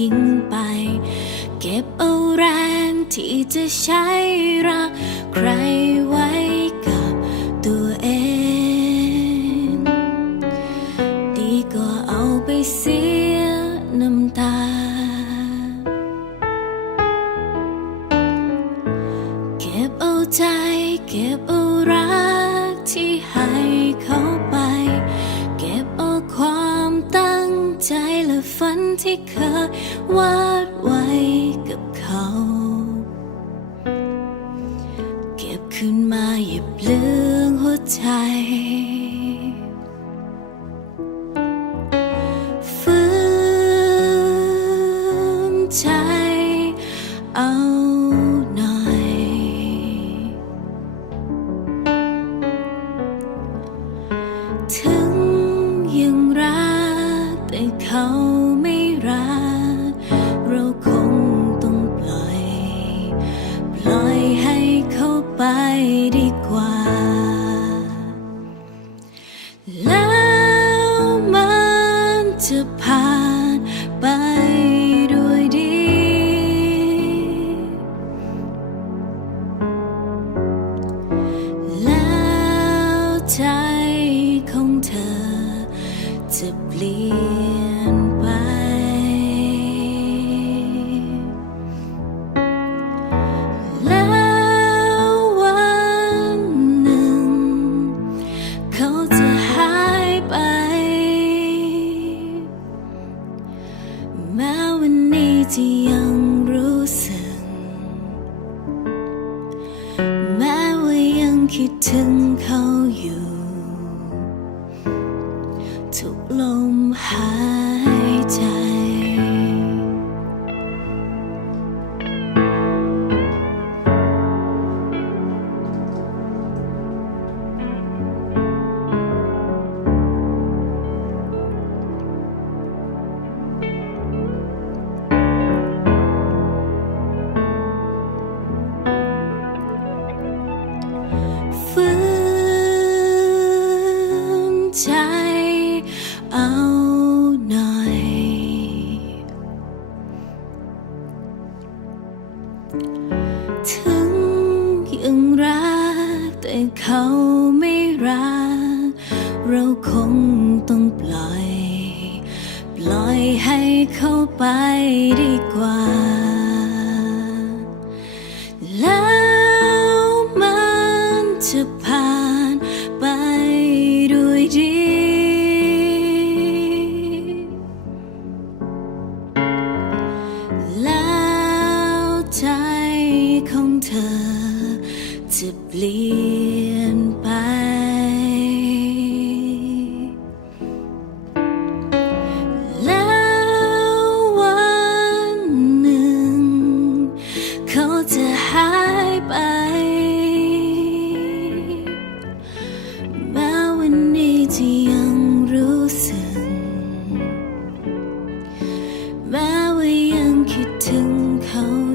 ทิ้งไป เก็บเอาแรงที่จะใช้รักใคร ที่เคยวาดไว้กับเขา เก็บขึ้นมาหยิบเลืองหัวใจฝืนใจเอาหน่อย ถึงยังรักแต่เขาไม่ จะเปลี่ยนไป แล้ววันหนึ่ง เขาจะหายไป แม้วันนี้จะยังรู้สึก แม้ว่ายังคิดถึงเขาอยู่ เขาไม่รัก เราคงต้องปล่อย ปล่อยให้เขาไปดีกว่า แล้วมันจะผ่านไปด้วยดี แล้วใจของเธอจะ คิดถึงเขา